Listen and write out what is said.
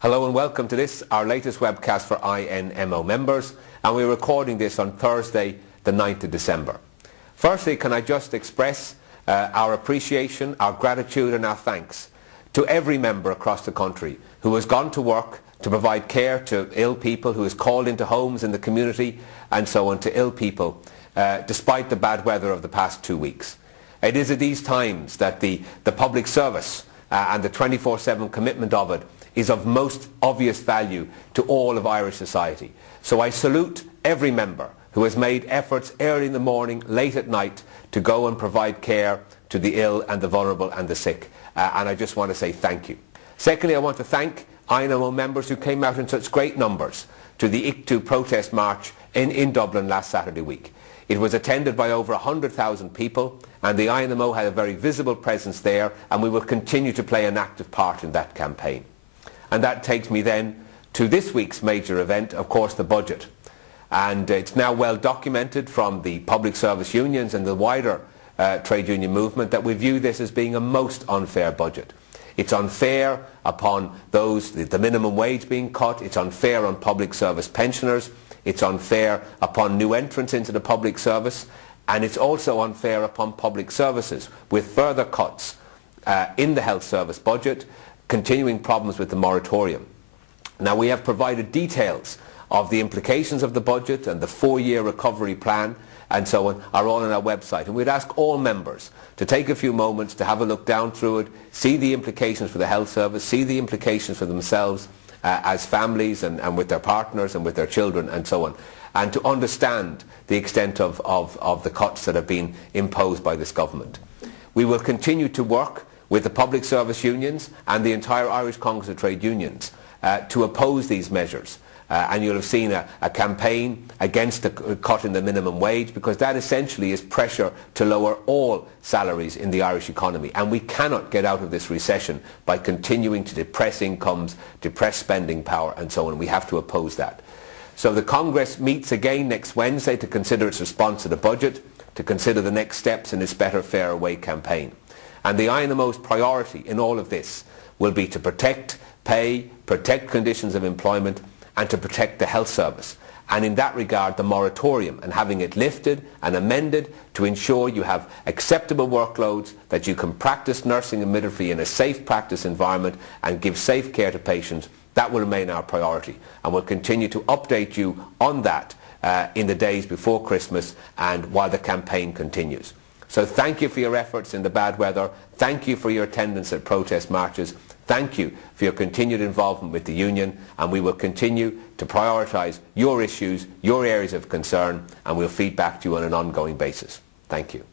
Hello and welcome to this, our latest webcast for INMO members, and we're recording this on Thursday, the 9th of December. Firstly, can I just express our appreciation, our gratitude and our thanks to every member across the country who has gone to work to provide care to ill people, who has called into homes in the community and so on to ill people, despite the bad weather of the past 2 weeks. It is at these times that the public service and the 24/7 commitment of it is of most obvious value to all of Irish society. So I salute every member who has made efforts early in the morning, late at night, to go and provide care to the ill and the vulnerable and the sick. And I just want to say thank you. Secondly, I want to thank INMO members who came out in such great numbers to the ICTU protest march in Dublin last Saturday week. It was attended by over 100,000 people, and the INMO had a very visible presence there, and we will continue to play an active part in that campaign. And that takes me then to this week's major event, of course, the budget. And it's now well documented from the public service unions and the wider trade union movement that we view this as being a most unfair budget. It's unfair upon those, the minimum wage being cut, it's unfair on public service pensioners, it's unfair upon new entrants into the public service, and it's also unfair upon public services, with further cuts in the health service budget, continuing problems with the moratorium. Now, we have provided details of the implications of the budget, and the 4-year recovery plan and so on are all on our website, and we'd ask all members to take a few moments to have a look down through it, see the implications for the health service, see the implications for themselves as families and with their partners and with their children and so on, and to understand the extent of the cuts that have been imposed by this government. We will continue to work with the public service unions and the entire Irish Congress of Trade Unions to oppose these measures. And you'll have seen a campaign against the cut in the minimum wage, because that essentially is pressure to lower all salaries in the Irish economy. And we cannot get out of this recession by continuing to depress incomes, depress spending power and so on. We have to oppose that. So the Congress meets again next Wednesday to consider its response to the budget, to consider the next steps in its Better, Fairer Way campaign. And the INMO's priority in all of this will be to protect pay, protect conditions of employment, and to protect the health service. And in that regard, the moratorium, and having it lifted and amended to ensure you have acceptable workloads, that you can practice nursing and midwifery in a safe practice environment and give safe care to patients, that will remain our priority. And we'll continue to update you on that in the days before Christmas and while the campaign continues. So thank you for your efforts in the bad weather. Thank you for your attendance at protest marches. Thank you for your continued involvement with the union, and we will continue to prioritise your issues, your areas of concern, and we'll feed back to you on an ongoing basis. Thank you.